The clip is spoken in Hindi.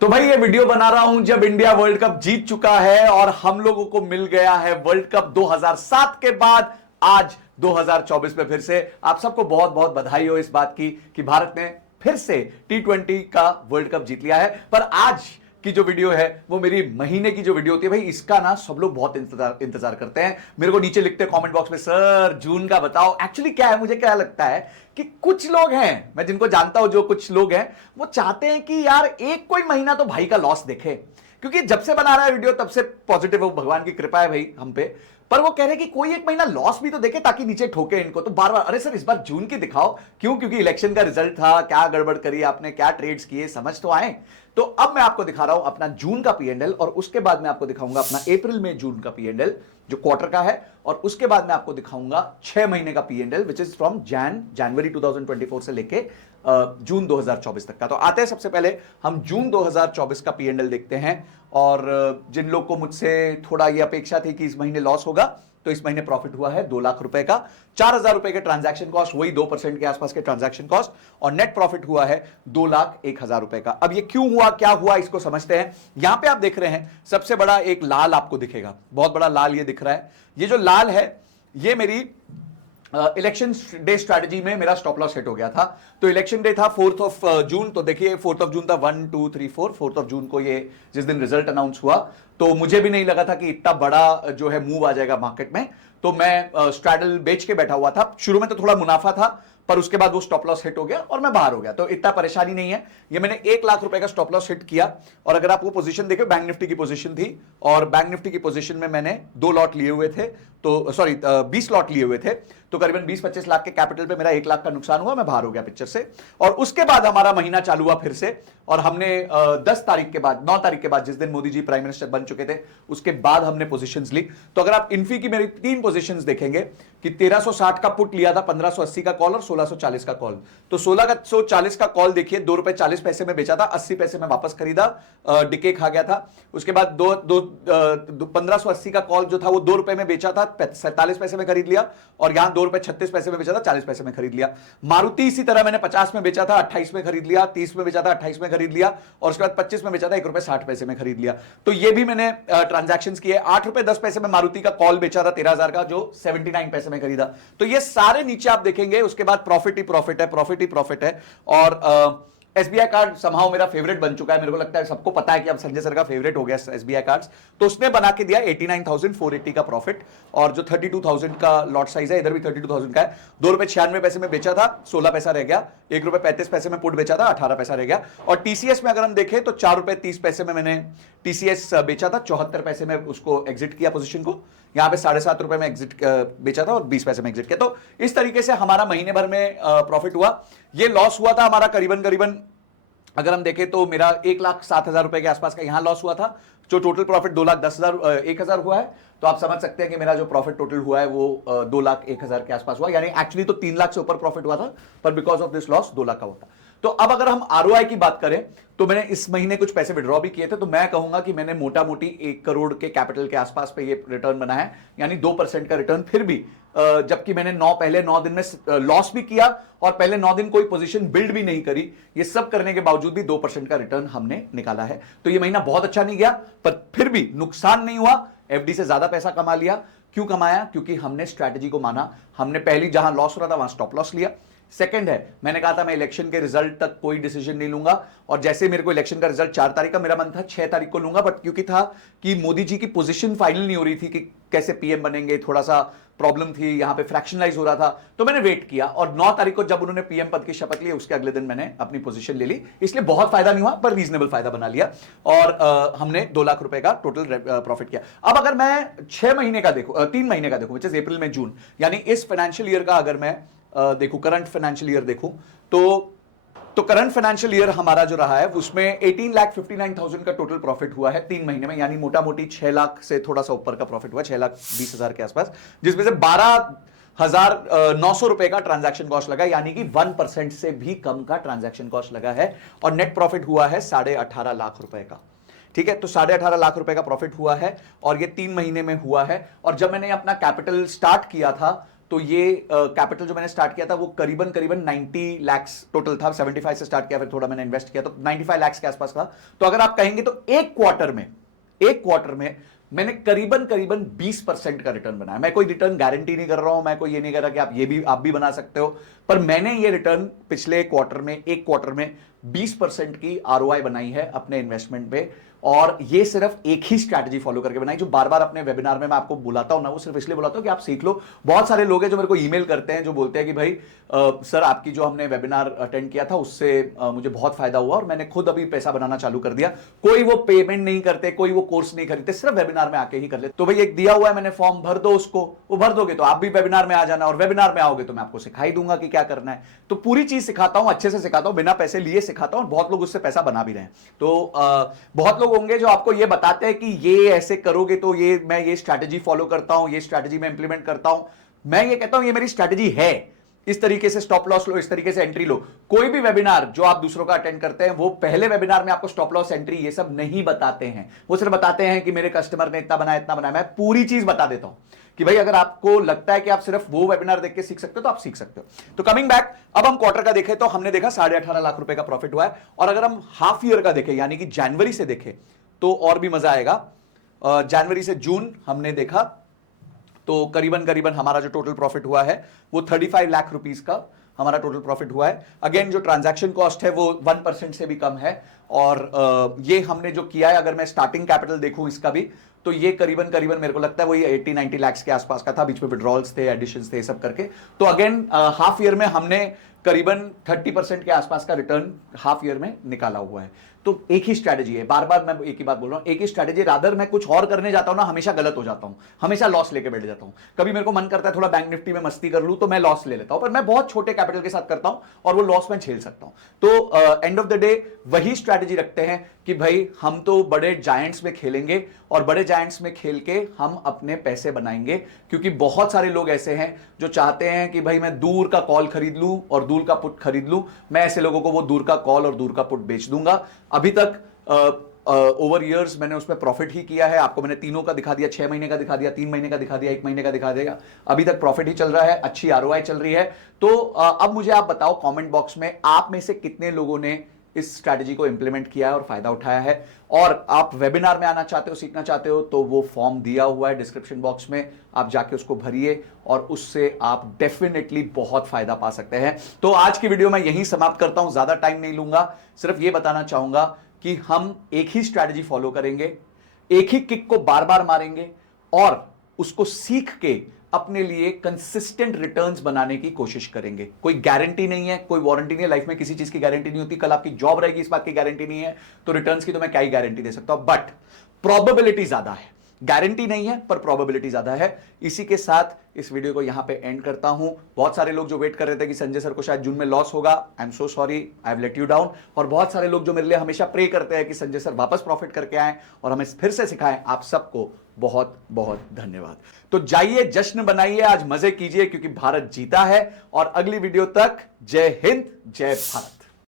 तो भाई ये वीडियो बना रहा हूं जब इंडिया वर्ल्ड कप जीत चुका है और हम लोगों को मिल गया है वर्ल्ड कप 2007 के बाद आज 2024 में फिर से। आप सबको बहुत बहुत बधाई हो इस बात की कि भारत ने फिर से T20 का वर्ल्ड कप जीत लिया है। पर आज की जो वीडियो है वो मेरी महीने की जो वीडियो होती है भाई, इसका ना सब लोग बहुत इंतजार करते हैं। मेरे को नीचे लिखते हैं कमेंट बॉक्स में, सर जून का बताओ। एक्चुअली क्या है, मुझे क्या लगता है कि कुछ लोग हैं, मैं जिनको जानता हूं, जो कुछ लोग हैं वो चाहते हैं कि यार एक कोई महीना तो भाई का लॉस देखे, क्योंकि जब से बना रहा है वीडियो तब से पॉजिटिव हो, भगवान की कृपा है भाई हम पे। पर वो कह रहे हैं कि कोई एक महीना लॉस भी तो देखे ताकि नीचे ठोके इनको। तो बार बार अरे सर इस बार जून की दिखाओ, क्यों? क्योंकि इलेक्शन का रिजल्ट था, क्या गड़बड़ करी आपने, क्या ट्रेड्स किए, समझ तो आए। तो अब मैं आपको दिखा रहा हूं अपना जून का पीएनएल और उसके बाद मैं आपको दिखाऊंगा अपना अप्रैल में जून का पीएनएल जो क्वार्टर का है, और उसके बाद मैं आपको दिखाऊंगा 6 महीने का PNL which is from January 2024 से लेके जून 2024 तक का। तो आते हैं, सबसे पहले हम जून 2024 का पीएनएल देखते हैं। और जिन लोग को मुझसे थोड़ा ये अपेक्षा थी कि इस महीने लॉस होगा, तो इस महीने प्रॉफिट हुआ है 2 लाख रुपए का। 4,000 रुपए के ट्रांजैक्शन कॉस्ट, वही 2% के आसपास के ट्रांजैक्शन कॉस्ट, और नेट प्रॉफिट हुआ है 2,01,000 रुपए का। अब ये क्यों हुआ, क्या हुआ, इसको समझते हैं। यहां पे आप देख रहे हैं सबसे बड़ा एक लाल आपको दिखेगा, बहुत बड़ा लाल ये दिख रहा है। ये जो लाल है ये मेरी इलेक्शन डे स्ट्रैटेजी में मेरा स्टॉप लॉस हिट हो गया था। तो इलेक्शन डे था 4th ऑफ जून। तो देखिए 4th ऑफ जून था, 1 2 3 4 4th ऑफ जून को ये जिस दिन रिजल्ट अनाउंस हुआ, तो मुझे भी नहीं लगा था कि इतना बड़ा जो है मूव आ जाएगा मार्केट में। तो मैं स्ट्रैडल बेच के बैठा हुआ था। शुरू में तो थोड़ा मुनाफा था, पर उसके बाद वो स्टॉप लॉस हिट हो गया और मैं बाहर हो गया। तो इतना परेशानी नहीं है। ये मैंने 1 लाख रुपए का स्टॉप लॉस हिट किया। और अगर आप वो पोजीशन देखें, बैंक निफ्टी की पोजीशन थी, और बैंक निफ्टी की पोजीशन में मैंने 2 लॉट लिए हुए थे, तो सॉरी 20 लॉट लिए हुए थे। तो करीबन 20-25 लाख के कैपिटल पे मेरा 1 लाख का नुकसान हुआ, मैं बाहर हो गया पिक्चर से। और उसके बाद हमारा महीना चालू हुआ फिर से, और हमने 10 तारीख के बाद, 9 तारीख के बाद, जिस दिन मोदी जी प्राइम मिनिस्टर बन चुके थे, उसके बाद हमने पोजीशंस ली। तो अगर आप इन्फी की मेरी 3 पोजीशंस देखेंगे कि 1360 का पुट लिया था, 1580 का कॉल और 1640 का कॉल। तो 1640 का कॉल देखिए, ₹2.40 में बेचा था, 80 पैसे में वापस खरीदा, डिके खा गया था। उसके बाद 1580 का कॉल जो था वो ₹2 में बेचा था, 47 पैसे में खरीद लिया, और यहां ₹2.36 में बेचा था, 40 पैसे में खरीद लिया। मारुति इसी तरह मैंने 50 में बेचा था, 28 में खरीद लिया, 30 में बेचा था, 28 में खरीद लिया, और उसके बाद 25 में बेचा था, ₹1.60 में खरीद लिया। तो ये भी मैंने ट्रांजैक्शंस किए। ₹8.10 में मारुति का कॉल बेचा था 13,000 का, जो 79 पैसे में खरीदा। तो ये सारे नीचे आप देखेंगे, उसके बाद प्रॉफिट ही प्रॉफिट है, प्रॉफिट ही प्रॉफिट है। और एसबीआई कार्ड समहाउ मेरा फेवरेट बन चुका है। मेरे को लगता है सबको पता है कि अब संजय सर का फेवरेट हो गया एसबीआई कार्ड्स। तो उसने बना के दिया 89,480 का प्रॉफिट, और जो 32,000 का लॉट साइज है, इधर भी 32,000 का है। ₹2.96 में बेचा था, 16 पैसा रह गया। ₹1.35 में पुट बेचा था, 18 पैसा रह गया। और टीसीएस में अगर हम देखें तो ₹4.30 में मैंने टीसीएस बेचा था, 74 पैसे में उसको एग्जिट किया पोजीशन को। यहां पे ₹7.5 में एग्जिट बेचा था और 20 पैसे में एग्जिट किया। तो इस तरीके से हमारा महीने भर में प्रॉफिट हुआ। ये लॉस हुआ था हमारा करीबन अगर हम देखें तो मेरा 1,07,000 रुपए के आसपास का यहां लॉस हुआ था, जो टोटल प्रॉफिट 2,10,000 हुआ है। तो आप समझ सकते हैं कि मेरा जो प्रॉफिट टोटल हुआ है वो 2,01,000 के आसपास हुआ। यानी एक्चुअली तो 3 लाख से ऊपर प्रॉफिट हुआ था, पर because of this loss 2 lakh का होता। तो अब अगर हम आरओआई की बात करें, तो मैंने इस महीने कुछ पैसे विड्रॉ भी किए थे। तो मैं कहूंगा कि मैंने मोटा मोटी 1 करोड़ के कैपिटल के आसपास पे ये रिटर्न बनाया है, यानी 2% का रिटर्न। फिर भी जबकि मैंने पहले 9 दिन में लॉस भी किया और पहले 9 दिन कोई पोजीशन बिल्ड भी नहीं करी, ये सब करने के बावजूद भी 2% का रिटर्न हमने निकाला है। तो ये महीना बहुत अच्छा नहीं गया, पर फिर भी नुकसान नहीं हुआ। एफडी से ज्यादा पैसा कमा लिया। क्यों कमाया? क्योंकि हमने स्ट्रैटेजी को माना। हमने पहली जहां लॉस हो रहा था वहां स्टॉप लॉस लिया। सेकंड है, मैंने कहा था मैं इलेक्शन के रिजल्ट तक कोई डिसीजन नहीं लूंगा, और जैसे मेरे को इलेक्शन का रिजल्ट 4 तारीख का, मेरा मन था 6 तारीख को लूंगा, बट क्योंकि था कि मोदी जी की पोजीशन फाइनल नहीं हो रही थी कि कैसे पीएम बनेंगे, थोड़ा सा प्रॉब्लम थी, यहां पे फ्रैक्शनलाइज हो रहा था, तो मैंने वेट किया। और 9 तारीख को जब उन्होंने पीएम पद की शपथ ली, उसके अगले दिन मैंने अपनी पोजीशन ले ली। इसलिए बहुत फायदा नहीं हुआ, पर रीजनेबल फायदा बना लिया, और हमने 2 लाख रुपए का टोटल प्रॉफिट किया। अब अगर मैं 6 महीने का देखूं, 3 महीने का देखूं, विच इज अप्रैल में जून, यानी इस फाइनेंशियल ईयर का अगर मैं देखूं, करंट फाइनेंशियल ईयर देखूं, तो करंट फाइनेंशियल ईयर हमारा जो रहा है उसमें 18,59,000 का टोटल प्रॉफिट हुआ है 3 महीने में, यानी मोटा मोटी 6 लाख से थोड़ा सा ऊपर का प्रॉफिट हुआ, 6,20,000 के आसपास, जिसमें से 12,900 रुपए का ट्रांजैक्शन कॉस्ट लगा, यानी कि 1% से भी कम का ट्रांजैक्शन कॉस्ट लगा है। और नेट प्रॉफिट हुआ है 18.5 लाख रुपए का। ठीक है, तो 18.5 लाख रुपए का प्रॉफिट हुआ है, और ये 3 महीने में हुआ है। और जब मैंने अपना कैपिटल स्टार्ट किया था तो ये कैपिटल जो मैंने स्टार्ट किया था वो करीबन करीबन 90 लाख टोटल था। 75 से स्टार्ट किया, फिर थोड़ा मैंने इन्वेस्ट किया तो 95 लाख के आसपास था। तो अगर आप कहेंगे तो एक क्वार्टर में मैंने करीबन करीबन 20% का रिटर्न बनाया। मैं कोई रिटर्न गारंटी नहीं कर रहा हूं, मैं कोई ये नहीं कर रहा कि आप भी बना सकते हो, पर मैंने ये रिटर्न पिछले एक क्वार्टर में 20% की आरओआई बनाई है अपने इन्वेस्टमेंट पे। और ये सिर्फ एक ही स्ट्रैटेजी फॉलो करके बनाई, जो बार बार अपने वेबिनार में मैं आपको बुलाता हूं ना, वो सिर्फ इसलिए बुलाता हूं कि आप सीख लो। बहुत सारे लोग हैं जो मेरे को ईमेल करते हैं, जो बोलते हैं कि भाई सर आपकी जो हमने वेबिनार अटेंड किया था उससे मुझे बहुत फायदा हुआ और मैंने खुद अभी पैसा बनाना चालू कर दिया। कोई वो पेमेंट नहीं करते, कोई वो कोर्स नहीं खरीदते, सिर्फ वेबिनार में आके ही कर लेते। तो भाई एक दिया हुआ है मैंने फॉर्म, भर दो उसको, वो भर दोगे तो आप भी वेबिनार में आ जाना, और वेबिनार में आओगे तो मैं आपको सिखाई दूंगा कि क्या करना है। तो पूरी चीज सिखाता हूं, अच्छे से सिखाता हूं, बिना पैसे लिए सिखाता हूं, और बहुत लोग उससे पैसा बना भी रहे हैं। तो बहुत लोग होंगे जो आपको ये बताते हैं कि ये ऐसे करोगे तो मैं ये स्ट्रैटेजी फॉलो करता हूं, ये स्ट्रैटेजी मैं इंप्लीमेंट करता हूं। मैं ये कहता हूं ये मेरी स्ट्रैटेजी है, इस तरीके से स्टॉप लॉस लो, इस तरीके से एंट्री लो। कोई भी वेबिनार जो आप दूसरों का अटेंड करते हैं, वो पहले वेबिनार में आपको स्टॉप लॉस एंट्री ये सब नहीं बताते हैं। वो सिर्फ बताते हैं कि मेरे कस्टमर ने इतना बनाया। मैं पूरी चीज बता देता हूं कि भाई अगर आपको लगता है कि आप सिर्फ वो वेबिनार देख के सीख सकते हो तो आप सीख सकते हो। तो कमिंग बैक, अब हम क्वार्टर का देखें तो हमने देखा 18.5 लाख रुपए का प्रॉफिट हुआ है। और अगर हम हाफ ईयर का देखें, यानी कि जनवरी से देखें, तो और भी मजा आएगा। जनवरी से जून हमने देखा तो करीबन हमारा जो टोटल प्रॉफिट हुआ है वो 35 लाख रुपीस का हमारा टोटल प्रॉफिट हुआ है। अगेन जो ट्रांजैक्शन कॉस्ट है वो 1% से भी कम है। और ये हमने जो किया है, अगर मैं स्टार्टिंग कैपिटल देखूं इसका भी, तो ये करीबन मेरे को लगता है वही 80-90 लाख के आसपास का था। बीच में विड्रॉल्स थे, एडिशंस थे, सब करके। तो अगेन हाफ ईयर में हमने करीबन 30% के आसपास का रिटर्न हाफ ईयर में निकाला हुआ है। तो एक ही स्ट्रैटेजी है, बार बार मैं एक ही बात बोल रहा हूं, एक ही स्ट्रैटेजी। रादर मैं कुछ और करने जाता हूं ना, हमेशा गलत हो जाता हूं, हमेशा लॉस लेके बैठ जाता हूं। कभी मेरे को मन करता है थोड़ा बैंक निफ्टी में मस्ती कर लूं तो मैं लॉस ले लेता हूं, पर मैं बहुत छोटे कैपिटल के साथ करता हूं और वो लॉस मैं झेल सकता हूं। तो एंड ऑफ द डे वही स्ट्रैटेजी रखते हैं कि भाई हम तो बड़े जायंट्स में खेलेंगे और बड़े जायंट्स में खेल के हम अपने पैसे बनाएंगे। क्योंकि बहुत सारे लोग ऐसे हैं जो चाहते हैं कि भाई मैं दूर का कॉल खरीद लूं और दूर का पुट खरीद लूं। मैं ऐसे लोगों को वो दूर का कॉल और दूर का पुट बेच दूंगा। अभी तक ओवर ईयर्स मैंने उसमें प्रॉफिट ही किया है। आपको मैंने तीनों का दिखा दिया, 6 महीने का दिखा दिया, 3 महीने का दिखा दिया, 1 महीने का दिखा दिया। अभी तक प्रॉफिट ही चल रहा है, अच्छी आरओआई चल रही है। तो अब मुझे आप बताओ कमेंट बॉक्स में, आप में से कितने लोगों ने इस स्ट्रैटेजी को इंप्लीमेंट किया है और फायदा उठाया है। और आप वेबिनार में आना चाहते हो, सीखना चाहते हो, तो वो फॉर्म दिया हुआ है डिस्क्रिप्शन बॉक्स में, आप जाके उसको भरिए और उससे आप डेफिनेटली बहुत फायदा पा सकते हैं। तो आज की वीडियो मैं यहीं समाप्त करता हूं, ज्यादा टाइम नहीं लूंगा। सिर्फ ये बताना चाहूंगा कि हम एक ही स्ट्रैटेजी फॉलो करेंगे, एक ही किक को बार बार मारेंगे और उसको सीख के अपने लिए कंसिस्टेंट रिटर्न्स बनाने की कोशिश करेंगे। कोई गारंटी नहीं है, कोई वारंटी नहीं है, लाइफ में किसी चीज की गारंटी नहीं होती। कल आपकी जॉब रहेगी, इस बात की गारंटी नहीं है, तो रिटर्न्स की तो मैं क्या ही गारंटी दे सकता हूं। बट प्रोबेबिलिटी ज्यादा है, गारंटी नहीं है पर प्रोबेबिलिटी ज्यादा है। इसी के साथ इस वीडियो को यहां पे एंड करता हूं। बहुत सारे लोग जो वेट कर रहे थे कि संजय सर को शायद जून में लॉस होगा, I am so sorry, I have let you down. और बहुत सारे लोग जो मेरे लिए हमेशा प्रे करते हैं कि संजय सर वापस प्रॉफिट करके आए और हमें फिर से सिखाएं, आप सबको बहुत बहुत धन्यवाद। तो जाइए, जश्न बनाइए, आज मजे कीजिए, क्योंकि भारत जीता है। और अगली वीडियो तक जय हिंद, जय भारत।